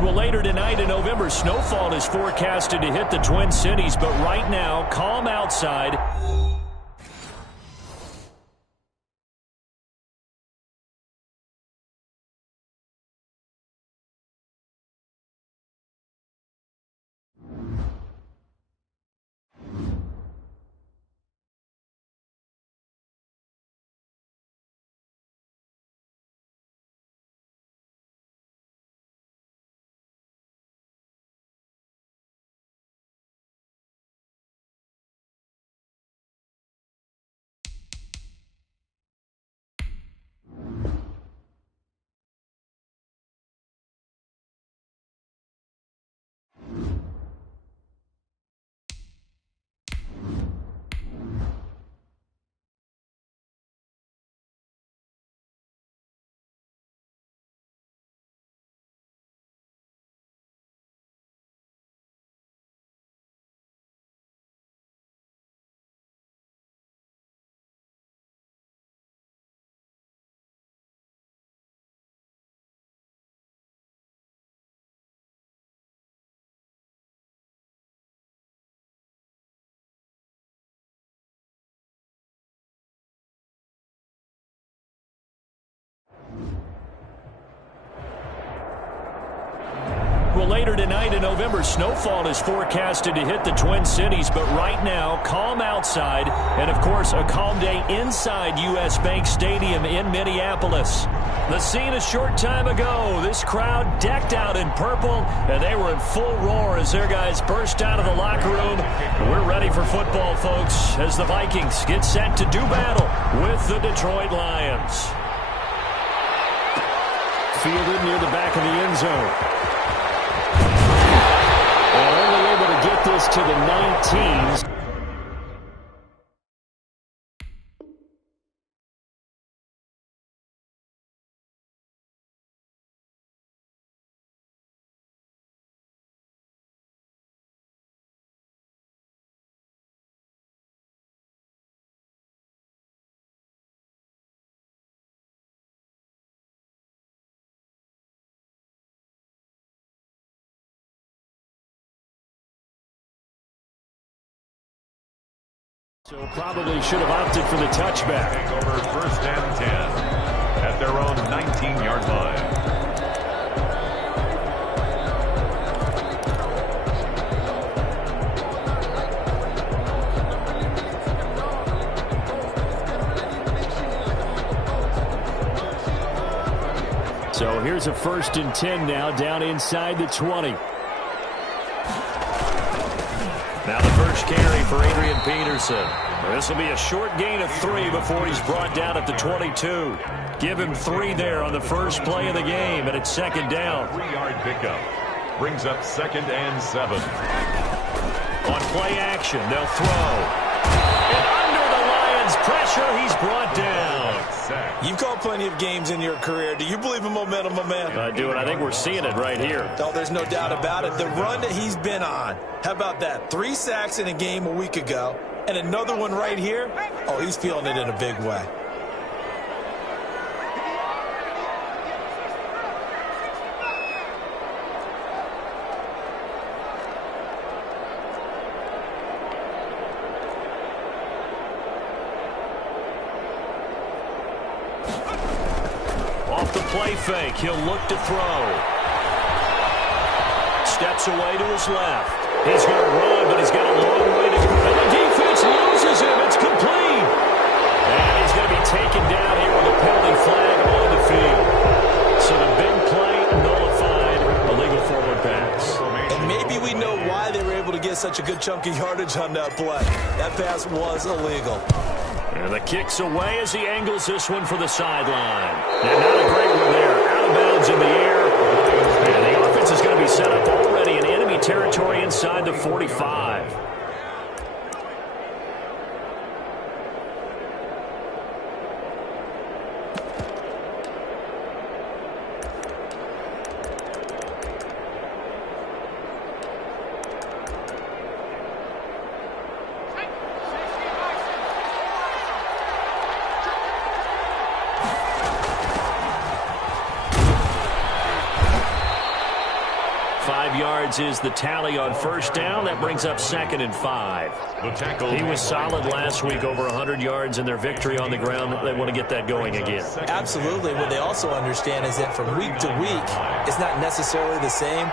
Well, later tonight in November, snowfall is forecasted to hit the Twin Cities, but right now, calm outside. Well, later tonight in November, snowfall is forecasted to hit the Twin Cities, but right now, calm outside, and of course, a calm day inside U.S. Bank Stadium in Minneapolis. The scene a short time ago, this crowd decked out in purple, and they were in full roar as their guys burst out of the locker room. We're ready for football, folks, as the Vikings get set to do battle with the Detroit Lions. Fielded near the back of the end zone. And only able to get this to the 19s. So probably should have opted for the touchback. Over first and 10 at their own 19-yard line. So here's a first and 10 now, down inside the 20. Now the first carry for Adrian Peterson. This will be a short gain of 3 before he's brought down at the 22. Give him 3 there on the first play of the game, and it's second down. 3-yard pickup. Brings up 2nd and 7. On play action, they'll throw. And under the Lions' pressure, he's brought down. You've called plenty of games in your career. Do you believe in momentum, my man? I do, and I think we're seeing it right here. Oh, there's no doubt about it. The run that he's been on. How about that? 3 sacks in a game a week ago, and another one right here. Oh, he's feeling it in a big way. Off the play fake, he'll look to throw. Steps away to his left. He's going to run, but he's got a long way to go. And the defense loses him. It's complete. And he's going to be taken down here with a penalty flag on the field. So the big play nullified, illegal forward pass. And maybe we know why they were able to get such a good chunk of yardage on that play. That pass was illegal. And the kick's away as he angles this one for the sideline. And not a great one there. Out of bounds in the air. And the offense is going to be set up already in enemy territory inside the 45. yards is the tally on first down. That brings up 2nd and 5. He was solid last week, over 100 yards in their victory on the ground. They want to get that going again. Absolutely. What they also understand is that from week to week, it's not necessarily the same,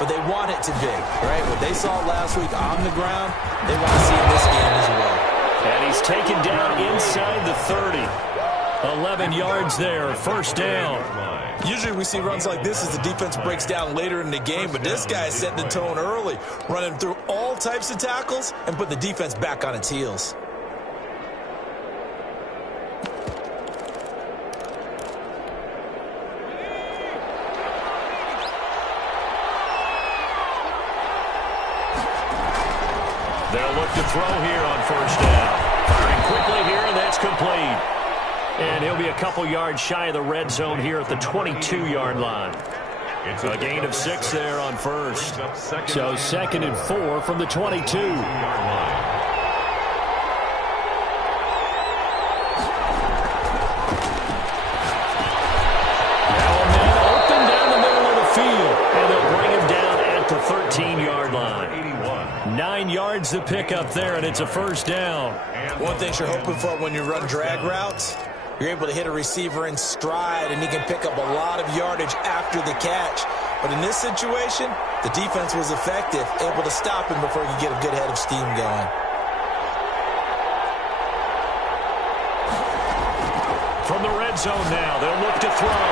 but they want it to be, right? What they saw last week on the ground, they want to see in this game as well. And he's taken down inside the 30. 11 yards there, first down. Usually we see runs like this as the defense breaks down later in the game, but this guy is setting the tone early, running through all types of tackles and put the defense back on its heels. They'll look to throw here on first down. Firing quickly here, and that's complete. And he'll be a couple yards shy of the red zone here at the 22-yard line. It's a gain of 6 there on first. So 2nd and 4 from the 22. Now a man open down the middle of the field. And they'll bring him down at the 13-yard line. 9 yards to pick up there, and it's a first down. One thing you're hoping for when you run drag routes, you're able to hit a receiver in stride, and he can pick up a lot of yardage after the catch. But in this situation, the defense was effective, able to stop him before he could get a good head of steam going. From the red zone now, they'll look to throw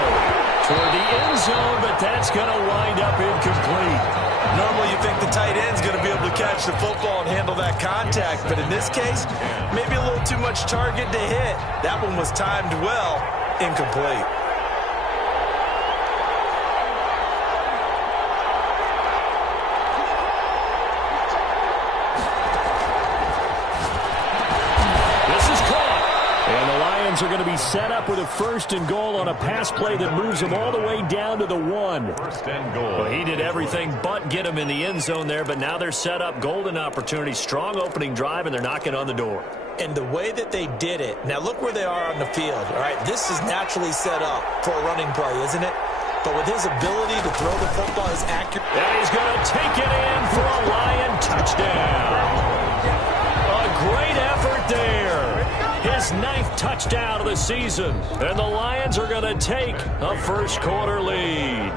toward the end zone, but that's going to wind up incomplete. Normally you think the tight end's going to be able to catch the football and handle that contact, but in this case, maybe a little too much target to hit. That one was timed well, incomplete. Are going to be set up with a 1st and goal on a pass play that moves them all the way down to the 1. 1st and goal. Well, he did everything but get him in the end zone there, but now they're set up. Golden opportunity, strong opening drive, and they're knocking on the door. And the way that they did it, now look where they are on the field. All right, this is naturally set up for a running play, isn't it? But with his ability to throw the football, his accuracy. And he's going to take it in for a Lion touchdown. A great effort there. His 9th touchdown of the season. And the Lions are going to take a first quarter lead.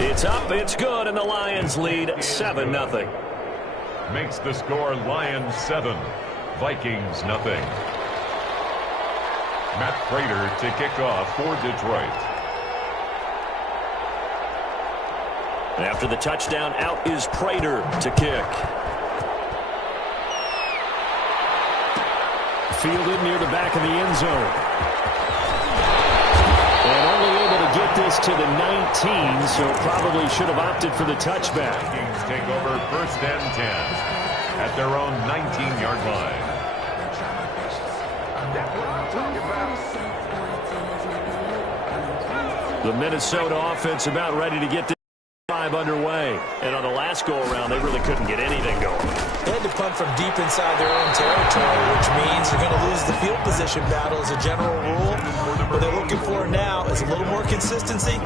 It's up, it's good, and the Lions lead 7-0. Makes the score Lions 7, Vikings nothing. Matt Prater to kick off for Detroit. After the touchdown, out is Prater to kick. Fielded near the back of the end zone. And only able to get this to the 19, so probably should have opted for the touchback. Vikings take over 1st and 10 at their own 19-yard line. The Minnesota offense about ready to get this drive underway. And on the last go-around, they really couldn't get anything going. They had to punt from deep inside their own territory, which means they're going to lose the field position battle as a general rule. What they're looking for now is a little more consistency,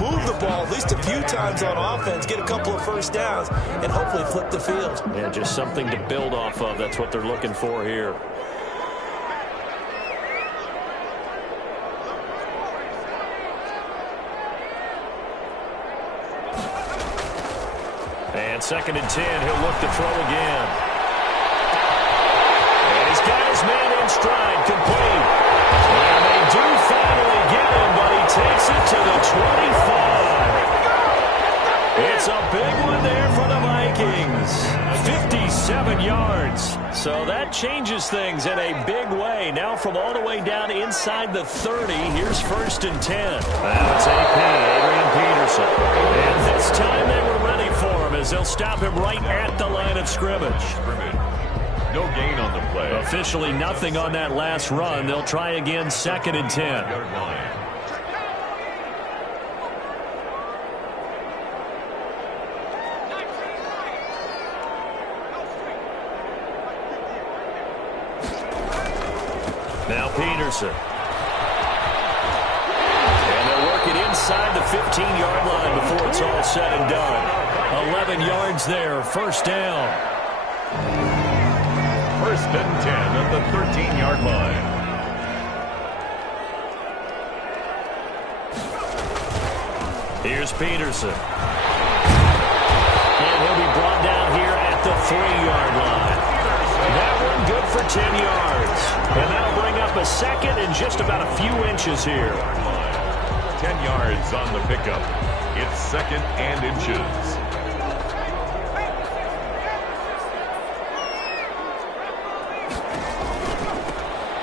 move the ball at least a few times on offense, get a couple of first downs, and hopefully flip the field. Yeah, just something to build off of. That's what they're looking for here. And 2nd and 10, he'll look to throw again. And he's got his man in stride, complete. And they do finally get him, but he takes it to the 25. It's a big one there for the Vikings. 57 yards. So that changes things in a big way. Now from all the way down inside the 30, here's 1st and 10. Now it's AP, Adrian Peterson. And this time they were ready for him as they'll stop him right at the line of scrimmage. No gain on the play. Officially nothing on that last run. They'll try again 2nd and 10. Now Peterson. And they'll inside the 15-yard line before it's all said and done. 11 yards there, first down. First and 10 at the 13-yard line. Here's Peterson. And he'll be brought down here at the 3-yard line. That one good for 10 yards. And that'll bring up a second and just about a few inches here. 10 yards on the pickup. It's second and inches.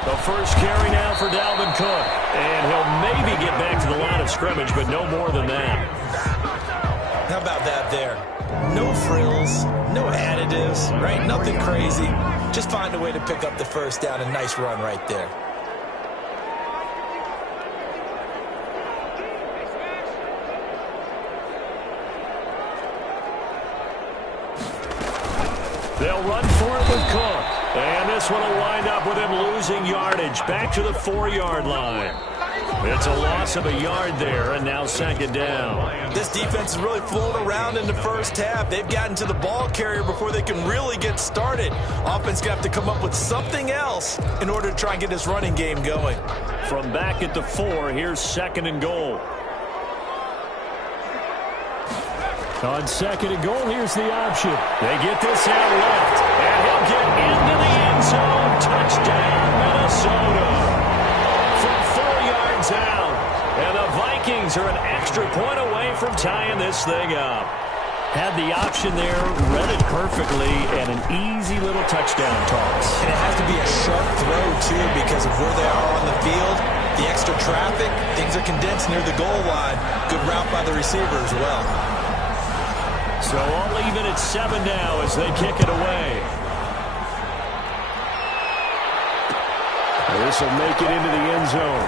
The first carry now for Dalvin Cook. And he'll maybe get back to the line of scrimmage, but no more than that. How about that there? No frills, no additives, right? Nothing crazy. Just find a way to pick up the first down. A nice run right there. They'll run for it with Cook. And this one will wind up with him losing yardage. Back to the 4-yard line. It's a loss of a yard there, and now second down. This defense is really flown around in the first half. They've gotten to the ball carrier before they can really get started. Offense going to have to come up with something else in order to try and get this running game going. From back at the 4, here's second and goal. On second and goal, here's the option. They get this out left, and he'll get into the end zone. Touchdown, Minnesota. From 4 yards out. And the Vikings are an extra point away from tying this thing up. Had the option there, read it perfectly, and an easy little touchdown toss. And it has to be a sharp throw, too, because of where they are on the field. The extra traffic, things are condensed near the goal line. Good route by the receiver as well. So all even at 7 now as they kick it away. This will make it into the end zone.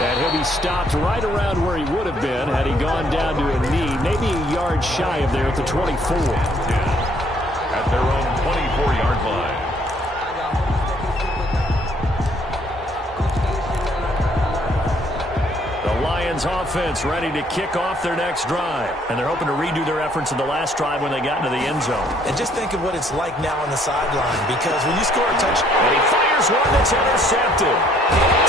And he'll be stopped right around where he would have been had he gone down to a knee, maybe a yard shy of there at the 24. At their own 24-yard line. Offense ready to kick off their next drive. And they're hoping to redo their efforts in the last drive when they got into the end zone. And just think of what it's like now on the sideline, because when you score a touchdown, and he fires one that's intercepted.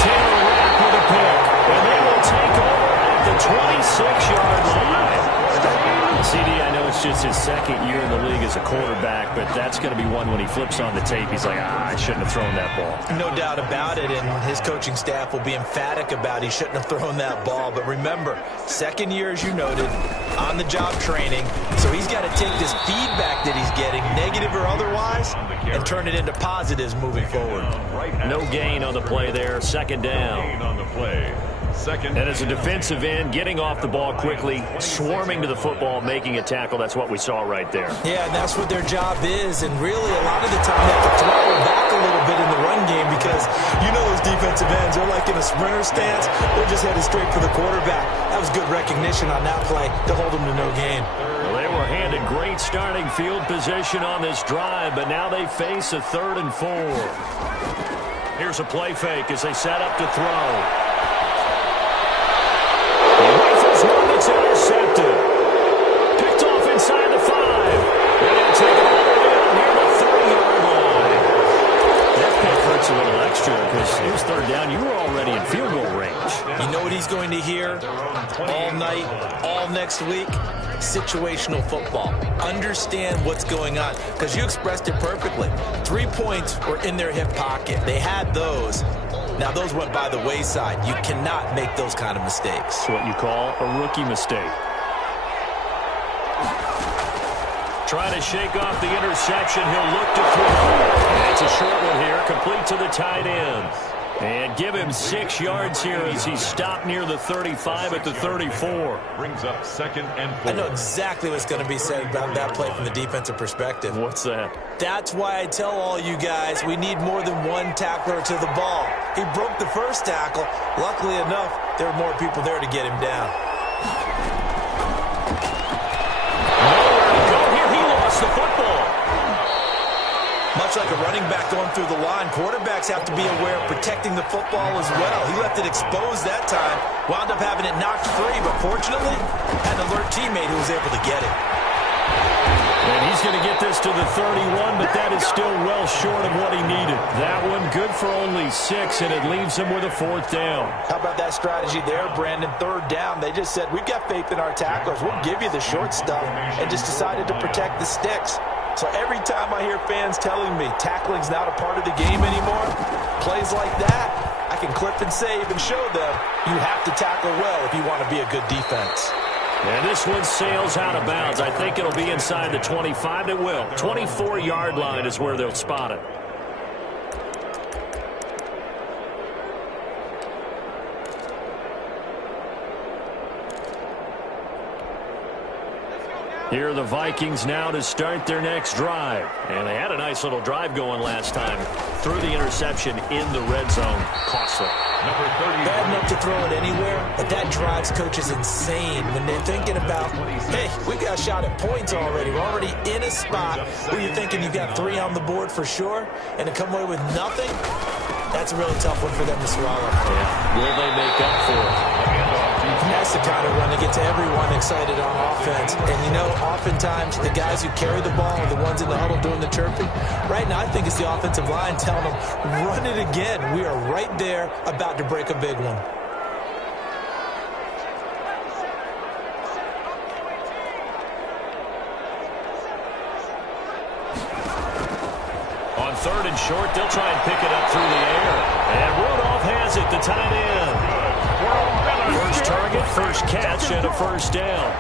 Taylor Rapp with a pick. And they will take over at the 26-yard line. CD, I know it's just his second year in the league as a quarterback, but that's going to be one when he flips on the tape. He's like, I shouldn't have thrown that ball. No doubt about it, and his coaching staff will be emphatic about he shouldn't have thrown that ball. But remember, second year, as you noted, on-the-job training, so he's got to take this feedback that he's getting, negative or otherwise, and turn it into positives moving forward. No gain on the play there, second down. Gain on the play. Second. And as a defensive end, getting off the ball quickly, swarming to the football, making a tackle, that's what we saw right there. Yeah, and that's what their job is, and really a lot of the time they have to throttle back a little bit in the run game because you know those defensive ends, they're like in a sprinter stance, they're just headed straight for the quarterback. That was good recognition on that play to hold them to no gain. Well, they were handed great starting field position on this drive, but now they face a 3rd and 4. Here's a play fake as they set up to throw. It's intercepted. Picked off inside the 5. And they'll take it all the way out near the 30-yard line. That pick hurts a little extra because it was 3rd down. You were already in field goal range. You know what he's going to hear all night, all next week? Situational football. Understand what's going on because you expressed it perfectly. 3 points were in their hip pocket. They had those. Now, those went by the wayside. You cannot make those kind of mistakes. It's what you call a rookie mistake. Trying to shake off the interception. He'll look to throw. And it's a short one here, complete to the tight end. And give him 6 yards here as he's stopped near the 35 at the 34. Brings up 2nd and 4. I know exactly what's going to be said about that play from the defensive perspective. What's that? That's why I tell all you guys we need more than one tackler to the ball. He broke the first tackle. Luckily enough, there were more people there to get him down. Nowhere to go here. He lost the football. Much like a running running back going through the line. Quarterbacks have to be aware of protecting the football as well. He left it exposed that time, wound up having it knocked free, but fortunately had an alert teammate who was able to get it. And he's going to get this to the 31, but that is still well short of what he needed. That one good for only 6, and it leaves him with a 4th down. How about that strategy there, Brandon? 3rd down. They just said, we've got faith in our tacklers. We'll give you the short stuff, and just decided to protect the sticks. So every time I hear fans telling me tackling's not a part of the game anymore, plays like that, I can clip and save and show them you have to tackle well if you want to be a good defense. And this one sails out of bounds. I think it'll be inside the 25. It will. 24-yard line is where they'll spot it. Here are the Vikings now to start their next drive. And they had a nice little drive going last time. Threw the interception in the red zone. Costly. Bad enough to throw it anywhere, but that drives coaches insane when they're thinking about, hey, we've got a shot at points already. We're already in a spot where you're thinking you've got 3 on the board for sure, and to come away with nothing, that's a really tough one for them to swallow. Yeah. Will they make up for it? That's the kind of run that gets everyone excited on offense. And, you know, oftentimes the guys who carry the ball are the ones in the huddle doing the chirping. Right now, I think it's the offensive line telling them, run it again. We are right there about to break a big one. On 3rd and short, they'll try and pick it up through the air. And Rudolph has it, the tight end. First target, first catch, and a 1st down.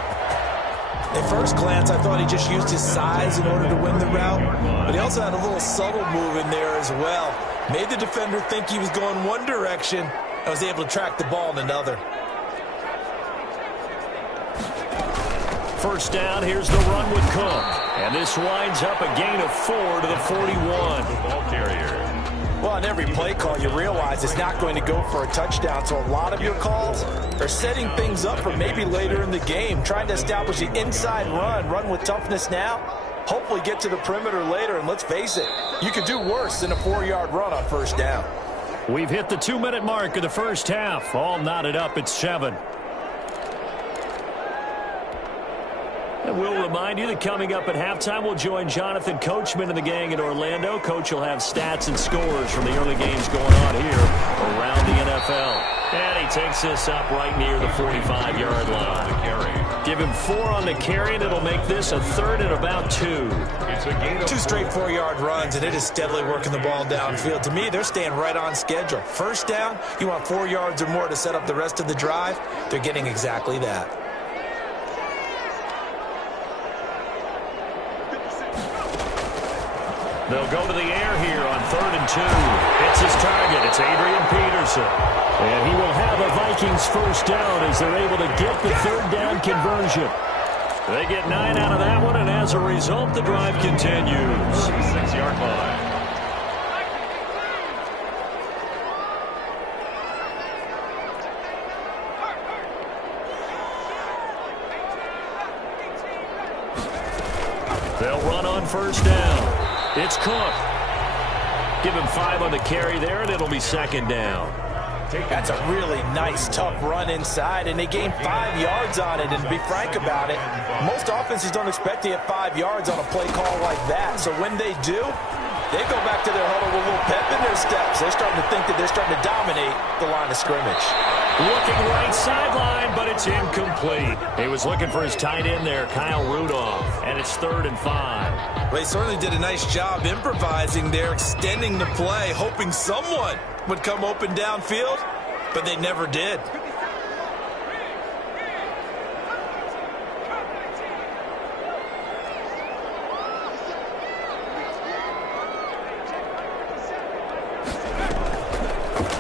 At first glance, I thought he just used his size in order to win the route, but he also had a little subtle move in there as well. Made the defender think he was going one direction and was able to track the ball in another. 1st down, here's the run with Cook. And this winds up a gain of 4 to the 41. Ball carrier. Well, on every play call, you realize it's not going to go for a touchdown, so a lot of your calls are setting things up for maybe later in the game, trying to establish the inside run with toughness now, hopefully get to the perimeter later, and let's face it, you could do worse than a 4-yard run on 1st down. We've hit the 2-minute mark of the first half. All knotted up at 7. And we'll remind you that coming up at halftime, we'll join Jonathan Coachman and the gang in Orlando. Coach will have stats and scores from the early games going on here around the NFL. And he takes this up right near the 45-yard line. Give him 4 on the carry, and it'll make this a 3rd and about 2. It's a gain of 2 straight 4-yard runs, and it is steadily working the ball downfield. To me, they're staying right on schedule. 1st down, you want 4 yards or more to set up the rest of the drive. They're getting exactly that. They'll go to the air here on 3rd and 2. It's his target. It's Adrian Peterson. And he will have a Vikings 1st down as they're able to get the 3rd down conversion. They get 9 out of that one, and as a result, the drive continues. 6-yard line. They'll run on 1st down. It's Cook. Give him 5 on the carry there, and it'll be 2nd down. That's a really nice, tough run inside, and they gained 5 yards on it. And to be frank about it, most offenses don't expect to get 5 yards on a play call like that. So when they do, they go back to their huddle with a little pep in their steps. They're starting to think that they're starting to dominate the line of scrimmage. Looking right sideline, but it's incomplete. He was looking for his tight end there, Kyle Rudolph, and it's 3rd and 5. They certainly did a nice job improvising there, extending the play, hoping someone would come open downfield, but they never did.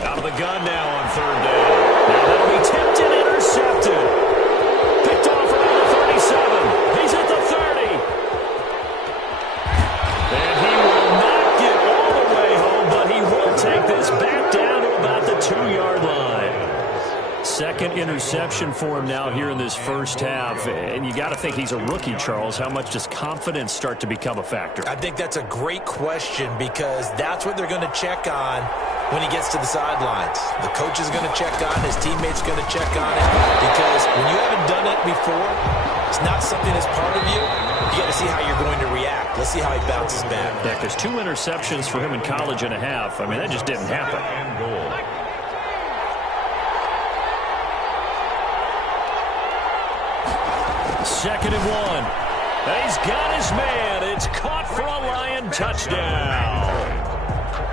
Out of the gun now on 3rd down. Now that'll be tipped and intercepted. Picked off around the 37. He's at the 30. And he will not get all the way home, but he will take this back down to about the 2-yard line. second interception for him now here in this first half. And you got to think he's a rookie, Charles. How much does confidence start to become a factor? I think that's a great question because that's what they're going to check on when he gets to the sidelines. The coach is going to check on, his teammates going to check on it, because when you haven't done it before, it's not something that's part of you. You got to see how you're going to react. Let's see how he bounces back. Yeah, because 2 interceptions for him in college and a half. I mean, that just didn't happen. And goal. Second and 1. He's got his man. It's caught for a Lion touchdown.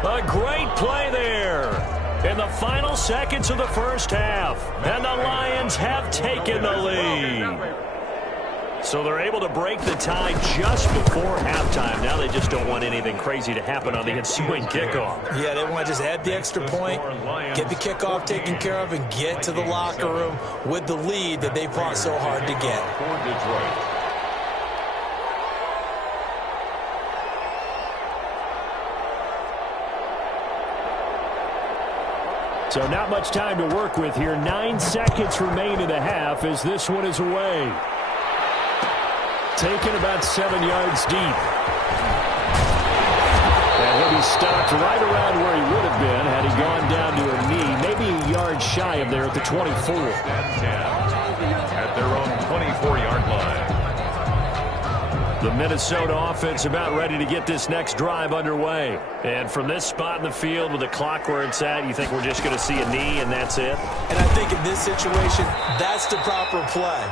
A great play there in the final seconds of the first half. And the Lions have taken the lead. So they're able to break the tie just before halftime. Now they just don't want anything crazy to happen on the ensuing kickoff. Yeah, they want to just add the extra point, get the kickoff taken care of, and get to the locker room with the lead that they fought so hard to get. For Detroit. So not much time to work with here. 9 seconds remain in the half as this one is away. Taken about 7 yards deep. And he'll be stopped right around where he would have been had he gone down to a knee, maybe a yard shy of there at the 24. At their own 24-yard line. The Minnesota offense about ready to get this next drive underway. And from this spot in the field with the clock where it's at, you think we're just going to see a knee and that's it? And I think in this situation, that's the proper play.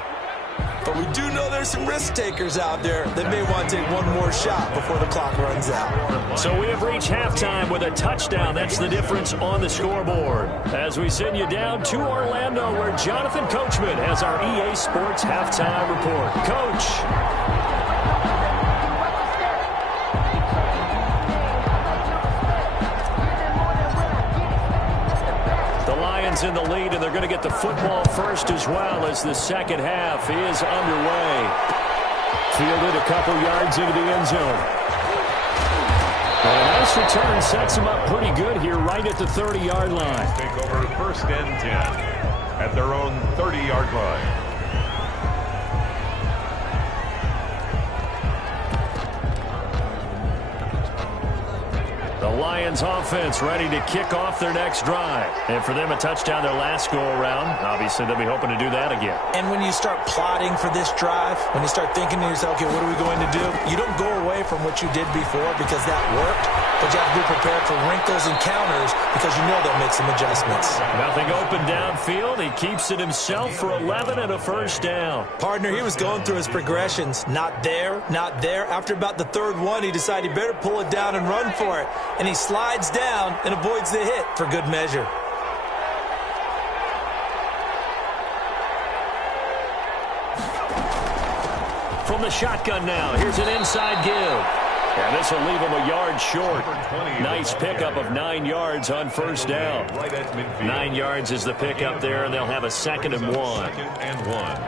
But we do know there's some risk takers out there that may want to take one more shot before the clock runs out. So we have reached halftime with a touchdown. That's the difference on the scoreboard. As we send you down to Orlando, where Jonathan Coachman has our EA Sports halftime report. Coach. In the lead, and they're going to get the football first as well as the second half is underway. Fielded a couple yards into the end zone. And a nice return sets them up pretty good here right at the 30-yard line. Take over first and 10 at their own 30-yard line. The Lions offense ready to kick off their next drive. And for them, a touchdown their last go-around. Obviously, they'll be hoping to do that again. And when you start plotting for this drive, when you start thinking to yourself, okay, what are we going to do? You don't go away from what you did before because that worked, but you have to be prepared for wrinkles and counters because you know they'll make some adjustments. Nothing open downfield. He keeps it himself for 11 and a first down. Partner, he was going through his progressions. Not there, not there. After about the third one, he decided he better pull it down and run for it. And he slides down and avoids the hit for good measure. From the shotgun now, here's an inside give. And this will leave him a yard short. Nice pickup of 9 yards on first down. 9 yards is the pickup there, and they'll have a 2nd and 1. 2nd and 1.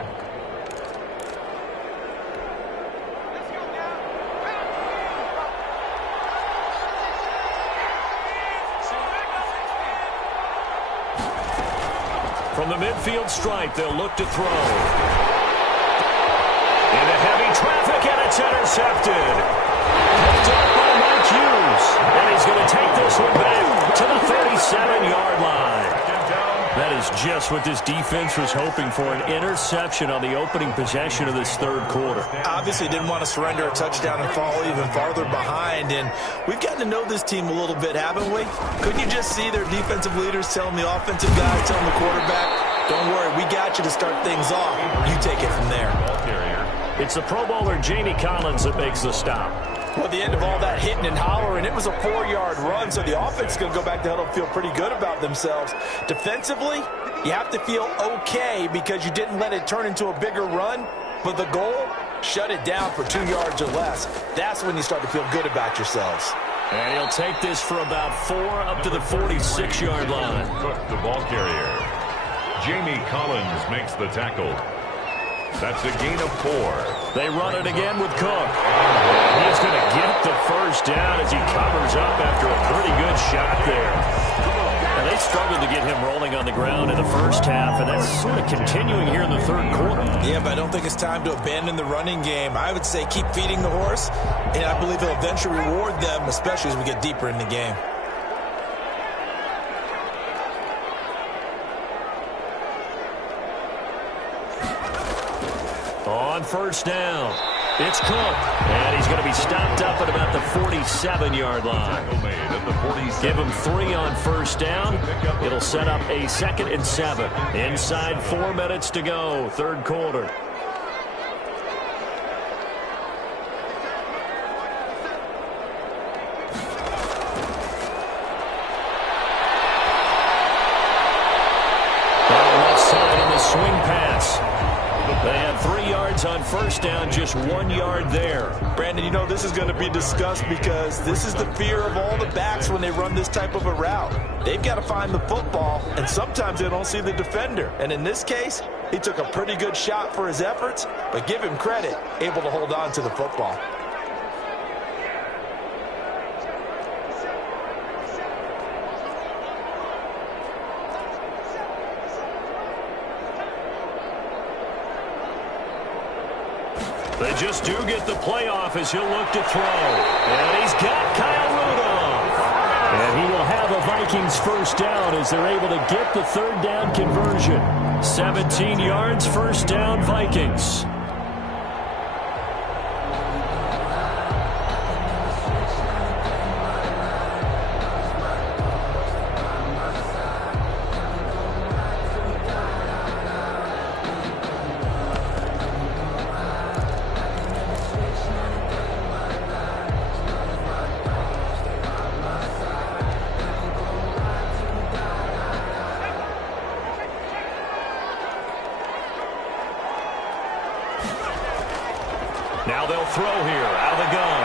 From the midfield stripe, they'll look to throw. Into heavy traffic, and it's intercepted. Picked up by Mike Hughes. And he's going to take this one back to the 37-yard line. That is just what this defense was hoping for, an interception on the opening possession of this third quarter. Obviously didn't want to surrender a touchdown and fall even farther behind, and we've gotten to know this team a little bit, haven't we? Couldn't you just see their defensive leaders telling the offensive guys, telling the quarterback, don't worry, we got you to start things off. You take it from there. It's the Pro Bowler Jamie Collins that makes the stop. Well, at the end of all that hitting and hollering, it was a 4-yard run, so the offense is going to go back to huddle and feel pretty good about themselves. Defensively, you have to feel okay because you didn't let it turn into a bigger run, but the goal, shut it down for 2 yards or less. That's when you start to feel good about yourselves. And he'll take this for about 4 up to the 46-yard line. Cook, the ball carrier. Jamie Collins makes the tackle. That's a gain of 4. They run it again with Cook. He's going to get the first down as he covers up after a pretty good shot there. And they struggled to get him rolling on the ground in the first half, and that's sort of continuing here in the third quarter. Yeah, but I don't think it's time to abandon the running game. I would say keep feeding the horse, and I believe he'll eventually reward them, especially as we get deeper in the game. On first down, it's Cook, and he's going to be stopped up at about the 47-yard line. Give him 3 on first down. It'll set up a 2nd and 7. Inside 4 minutes to go, third quarter. Left side on the swing pass. They had 3 yards on first down, just 1 yard there. Brandon, you know this is going to be discussed because this is the fear of all the backs when they run this type of a route. They've got to find the football, and sometimes they don't see the defender. And in this case, he took a pretty good shot for his efforts, but give him credit, able to hold on to the football. They just do get the playoff as he'll look to throw. And he's got Kyle Rudolph. And he will have a Vikings first down as they're able to get the third down conversion. 17 yards, first down, Vikings. Now they'll throw here out of the gun.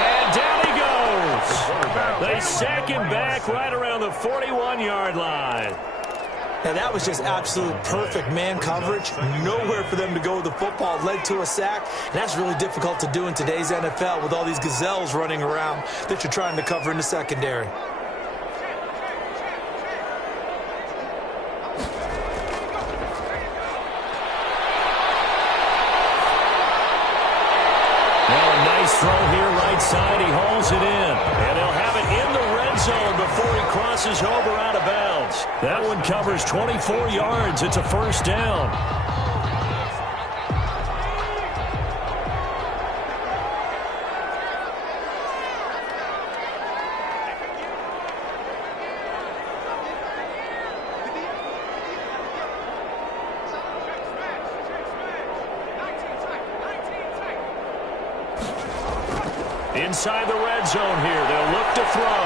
And down he goes. They sack him back right around the 41-yard line. Now that was just absolute perfect man coverage. Nowhere for them to go with the football. Led to a sack. And that's really difficult to do in today's NFL with all these gazelles running around that you're trying to cover in the secondary. Throw here right side. He hauls it in. And they'll have it in the red zone before he crosses over out of bounds. That one covers 24 yards. It's a first down. Inside the red zone here. They'll look to throw.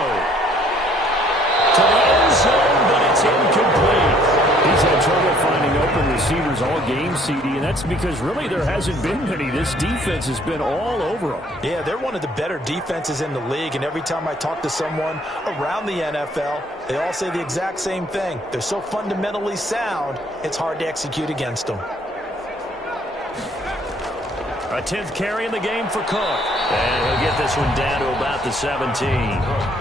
To the end zone, but it's incomplete. He's had trouble finding open receivers all game, CD, and that's because really there hasn't been many. This defense has been all over them. Yeah, they're one of the better defenses in the league, and every time I talk to someone around the NFL, they all say the exact same thing. They're so fundamentally sound, it's hard to execute against them. A 10th carry in the game for Cook. And he'll get this one down to about the 17.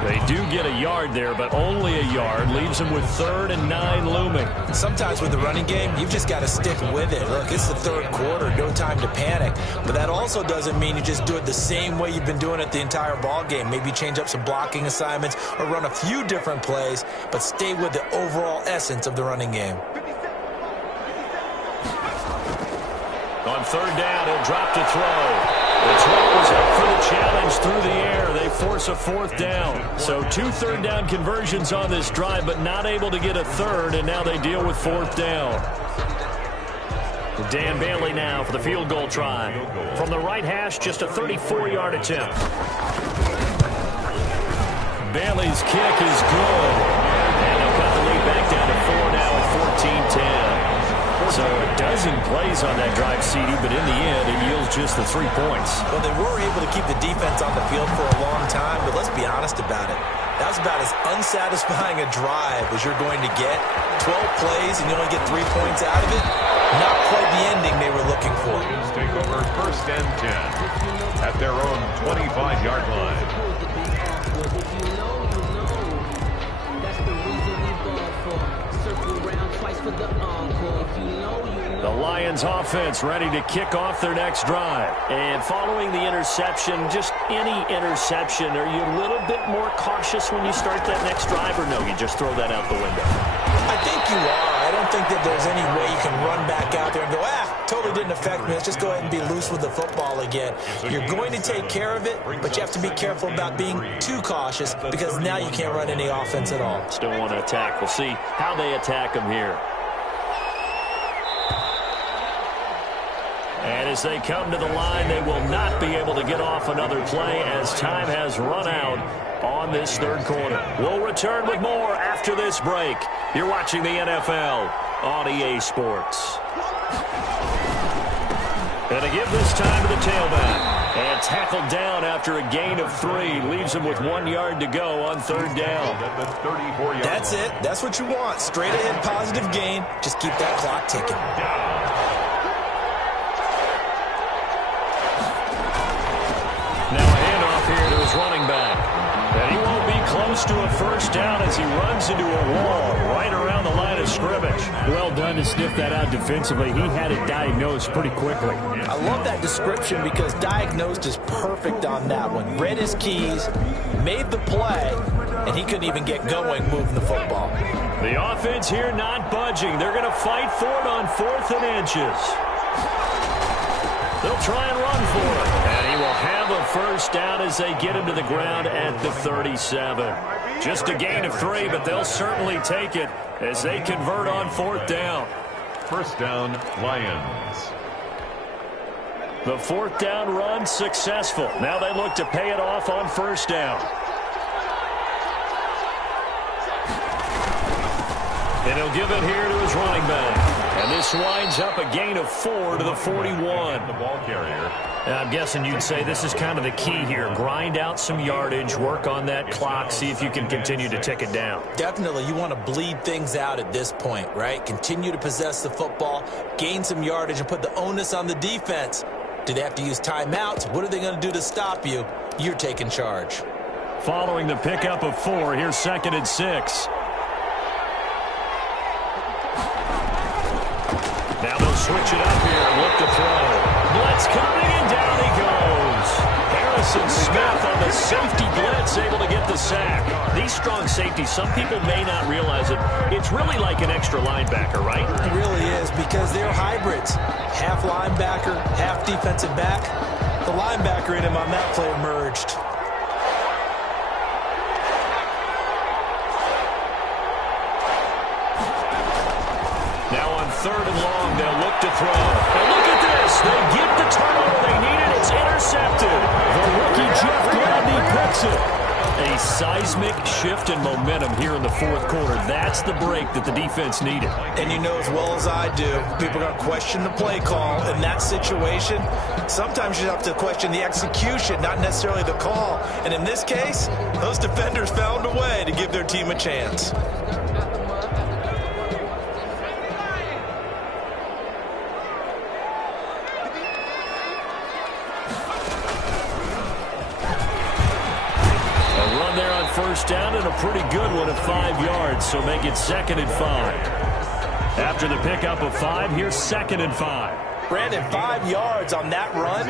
They do get a yard there, but only a yard. Leaves them with 3rd and 9 looming. Sometimes with the running game, you've just got to stick with it. Look, it's the third quarter. No time to panic. But that also doesn't mean you just do it the same way you've been doing it the entire ball game. Maybe change up some blocking assignments or run a few different plays, but stay with the overall essence of the running game. On 3rd down, he'll drop to throw. The throw was up for the challenge through the air. They force a 4th down. So 2 third down conversions on this drive, but not able to get a 3rd, and now they deal with 4th down. Dan Bailey now for the field goal try. From the right hash, just a 34-yard attempt. Bailey's kick is good. And they'll cut the lead back down to 4 now at 14-10. So a dozen plays on that drive, CD, but in the end, it yields just the 3 points. Well, they were able to keep the defense on the field for a long time, but let's be honest about it. That was about as unsatisfying a drive as you're going to get. 12 plays and you only get 3 points out of it. Not quite the ending they were looking for. Take over 1st and 10 at their own 25-yard line. That's the reason we The Lions offense ready to kick off their next drive. And following the interception, just any interception, are you a little bit more cautious when you start that next drive, or no, you just throw that out the window? I think you are. I don't think that there's any way you can run back out there and go, totally didn't affect me. Let's just go ahead and be loose with the football again. You're going to take care of it, but you have to be careful about being too cautious because now you can't run any offense at all. Still want to attack. We'll see how they attack them here. And as they come to the line, they will not be able to get off another play as time has run out on this third quarter. We'll return with more after this break. You're watching the NFL on EA Sports. And to give this time to the tailback. And tackled down after a gain of 3. Leaves him with 1 yard to go on third down. That's it. That's what you want. Straight ahead positive gain. Just keep that clock ticking. Now a handoff here to his running back. And he won't be close to a first down as he runs into a wall right around the line of scrimmage. Well done to sniff that out defensively. He had it diagnosed pretty quickly. I love that description because diagnosed is perfect on that one. Read his keys, made the play, and he couldn't even get going moving the football. The offense here not budging. They're going to fight for it on 4th and inches. They'll try and run for it. And he will have a first down as they get him to the ground at the 37. Just a gain of 3, but they'll certainly take it as they convert on 4th down. First down, Lions. The 4th down run successful. Now they look to pay it off on first down. And he'll give it here to his running back. And this winds up a gain of 4 to the 41. The ball carrier. And I'm guessing you'd say this is kind of the key here. Grind out some yardage, work on that clock, see if you can continue to tick it down. Definitely, you want to bleed things out at this point, right? Continue to possess the football, gain some yardage, and put the onus on the defense. Do they have to use timeouts? What are they going to do to stop you? You're taking charge. Following the pickup of 4, here's 2nd and 6. Now they'll switch it up here and look to throw. Blitz coming, and down he goes. Harrison Smith on the safety blitz, able to get the sack. These strong safeties, some people may not realize it. It's really like an extra linebacker, right? It really is because they're hybrids. Half linebacker, half defensive back. The linebacker in him on that play emerged. Now on 3rd and long, they'll look to throw. And look at this. They get the turnover they needed. It's intercepted. The rookie Jeff Gladney picks it. A seismic shift in momentum here in the 4th quarter. That's the break that the defense needed. And you know as well as I do, people are going to question the play call in that situation. Sometimes you have to question the execution, not necessarily the call. And in this case, those defenders found a way to give their team a chance. First down and a pretty good one at 5 yards, so make it 2nd and 5. After the pickup of 5, here's 2nd and 5. Brandon, 5 yards on that run.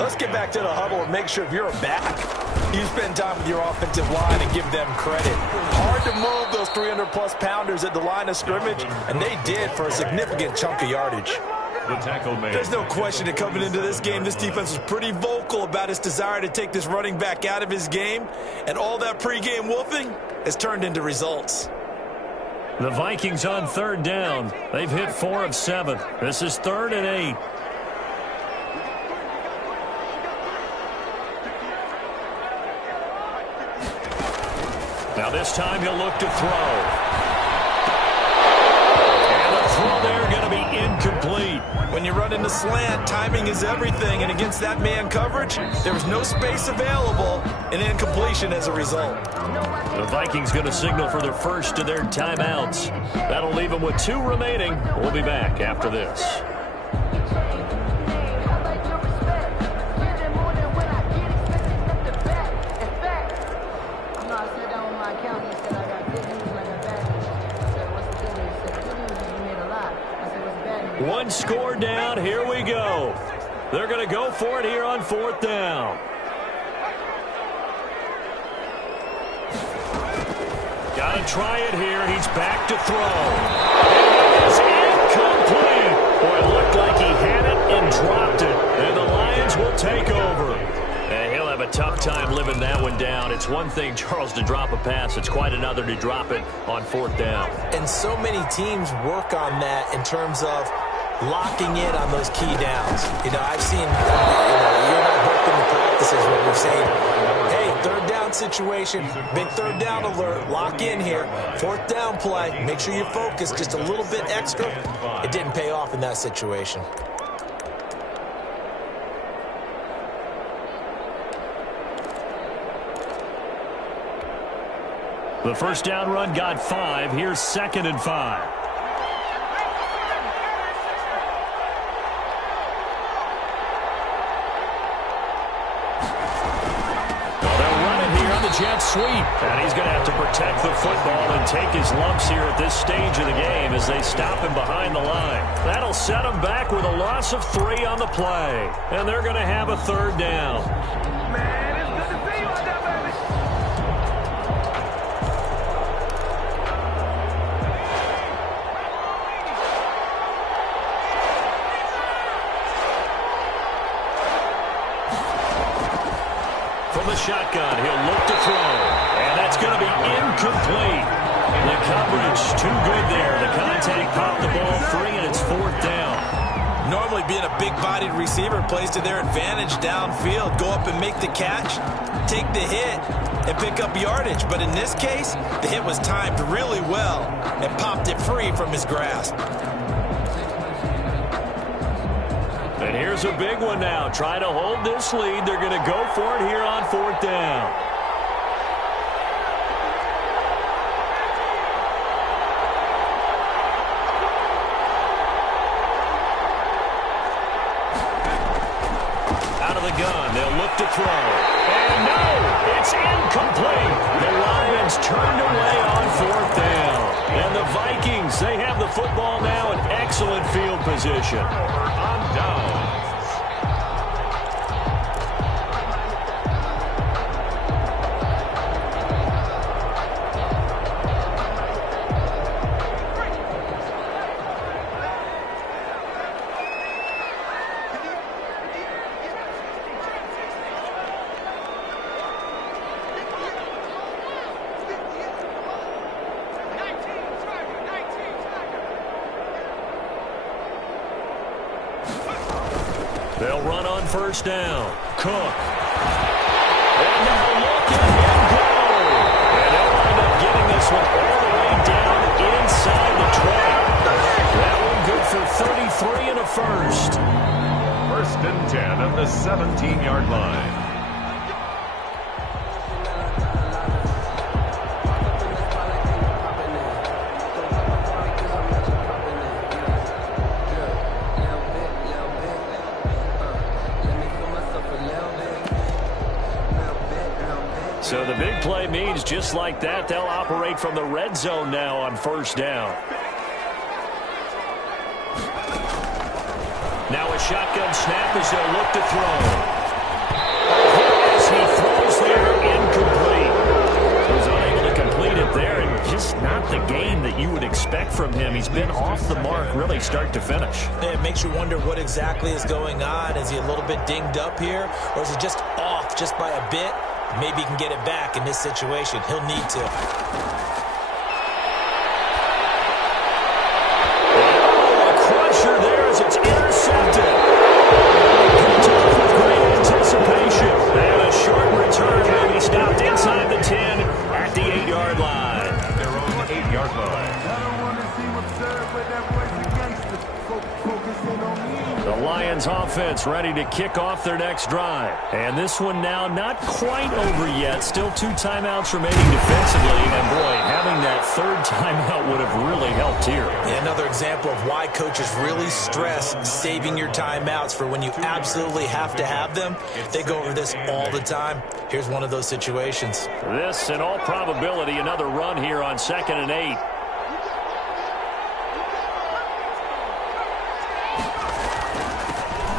Let's get back to the huddle and make sure if you're a back, you spend time with your offensive line and give them credit. Hard to move those 300-plus pounders at the line of scrimmage, and they did for a significant chunk of yardage. The tackle made. There's no question that coming into this game, this defense was pretty vocal about its desire to take this running back out of his game, and all that pregame wolfing has turned into results. The Vikings on 3rd down. They've hit 4 of 7. This is 3rd and 8. Now this time he'll look to throw. And the throw there going to be incomplete. When you run into slant, timing is everything, and against that man coverage, there was no space available, and incompletion as a result. The Vikings going to signal for their first of their timeouts. That'll leave them with 2 remaining. We'll be back after this. One score down. Here we go. They're going to go for it here on 4th down. Got to try it here. He's back to throw. It is incomplete. Boy, it looked like he had it and dropped it. And the Lions will take over. And he'll have a tough time living that one down. It's one thing, Charles, to drop a pass. It's quite another to drop it on 4th down. And so many teams work on that in terms of locking in on those key downs. I've seen, you're not booked in the practices where we're saying, hey, 3rd down situation, big 3rd down alert, lock in here, 4th down play, make sure you focus just a little bit extra. It didn't pay off in that situation. The first down run got 5. Here's 2nd and 5. Jet sweep, and he's going to have to protect the football and take his lumps here at this stage of the game as they stop him behind the line. That'll set him back with a loss of 3 on the play, and they're going to have a 3rd down. Man, it's good to see you out there, baby. From the shotgun, he'll look to throw, and that's going to be incomplete. The coverage too good there. The contact popped the ball free, and it's 4th down. Normally being a big-bodied receiver plays to their advantage downfield. Go up and make the catch, take the hit, and pick up yardage. But in this case, the hit was timed really well and popped it free from his grasp. And here's a big one now. Try to hold this lead. They're going to go for it here on 4th down. Out of the gun. They'll look to throw. And no, it's incomplete. The Lions turned away on 4th down. And the Vikings, they have the football now in excellent field position. On down. They'll run on 1st down. Cook. And now look at him go. And they'll wind up getting this one all the way down inside the 20. That one good for 33 and a first. 1st and 10 at the 17-yard line. So the big play means just like that, they'll operate from the red zone now on 1st down. Now a shotgun snap as they'll look to throw. As he throws there, incomplete. Was unable to complete it there, and just not the game that you would expect from him. He's been off the mark really start to finish. It makes you wonder what exactly is going on. Is he a little bit dinged up here, or is he just off just by a bit? Maybe he can get it back in this situation. He'll need to. A crusher there as it's intercepted. Picked off with great anticipation. And a short return will be stopped inside the 10 at the 8-yard line. Their own 8-yard line. The Lions offense ready to kick off their next drive. And this one now not quite over yet. Still 2 timeouts remaining defensively. And boy, having that 3rd timeout would have really helped here. Yeah, another example of why coaches really stress saving your timeouts for when you absolutely have to have them. They go over this all the time. Here's one of those situations. This, in all probability, another run here on 2nd and 8.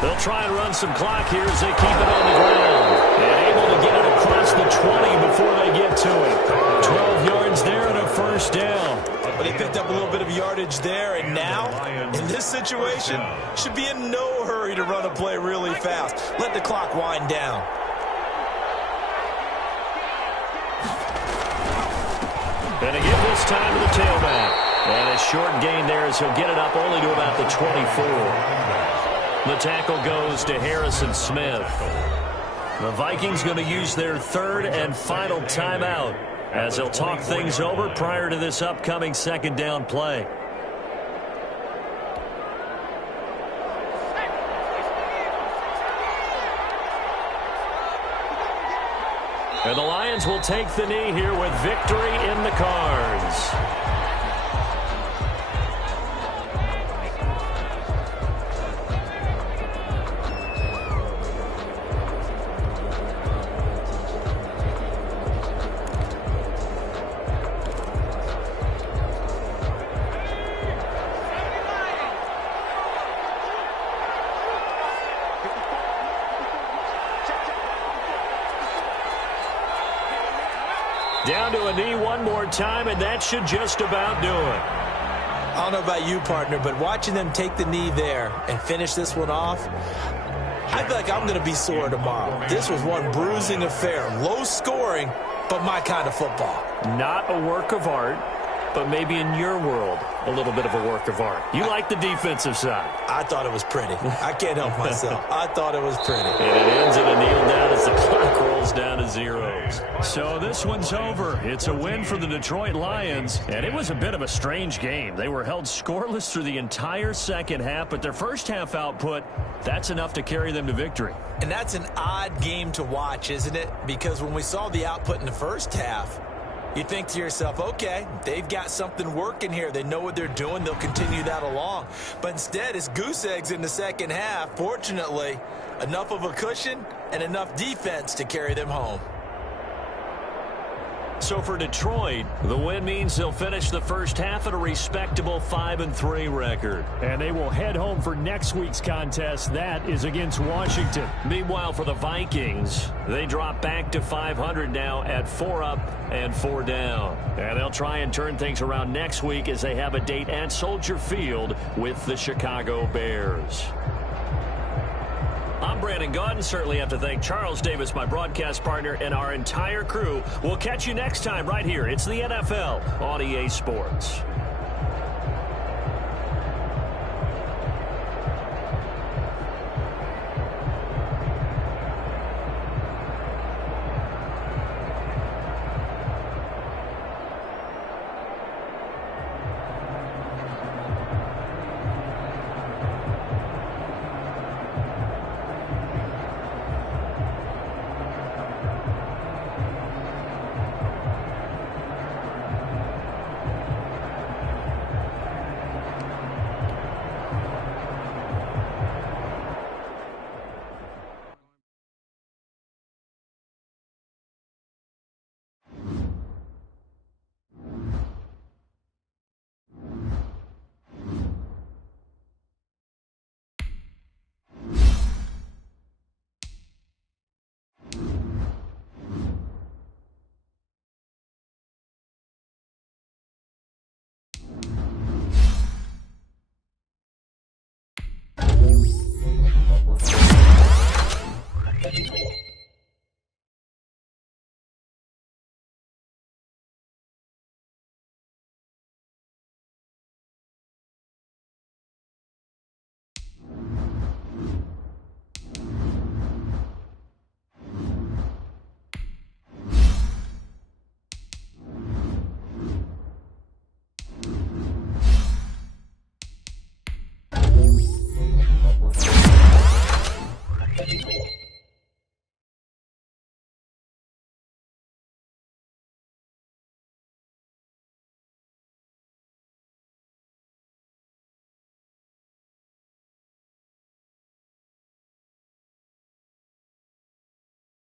They'll try and run some clock here as they keep it on the ground. And able to get it across the 20 before they get to it. 12 yards there and a first down. But he picked up a little bit of yardage there, and now, in this situation, should be in no hurry to run a play really fast. Let the clock wind down. And to give this time to the tailback. And a short gain there as he'll get it up only to about the 24. The tackle goes to Harrison Smith. The Vikings going to use their third and final timeout as they'll talk things over prior to this upcoming second down play. And the Lions will take the knee here with victory in the cards. Down to a knee one more time, and that should just about do it. I don't know about you, partner, but watching them take the knee there and finish this one off, I feel like I'm going to be sore tomorrow. This was one bruising affair. Low scoring, but my kind of football. Not a work of art, but maybe in your world, a little bit of a work of art. You like the defensive side. I thought it was pretty. I can't help myself. I thought it was pretty. And it ends in a kneel down as the clock rolls down to zeros. So this one's over. It's a win for the Detroit Lions, and it was a bit of a strange game. They were held scoreless through the entire second half, but their first half output, that's enough to carry them to victory. And that's an odd game to watch, isn't it? Because when we saw the output in the first half, you think to yourself, okay, they've got something working here. They know what they're doing. They'll continue that along. But instead, it's goose eggs in the second half. Fortunately, enough of a cushion and enough defense to carry them home. So for Detroit, the win means they'll finish the first half at a respectable 5-3 record. And they will head home for next week's contest. That is against Washington. Meanwhile, for the Vikings, they drop back to 500 now at 4 up and 4 down. And they'll try and turn things around next week as they have a date at Soldier Field with the Chicago Bears. I'm Brandon Gaudin. Certainly have to thank Charles Davis, my broadcast partner, and our entire crew. We'll catch you next time right here. It's the NFL on EA Sports.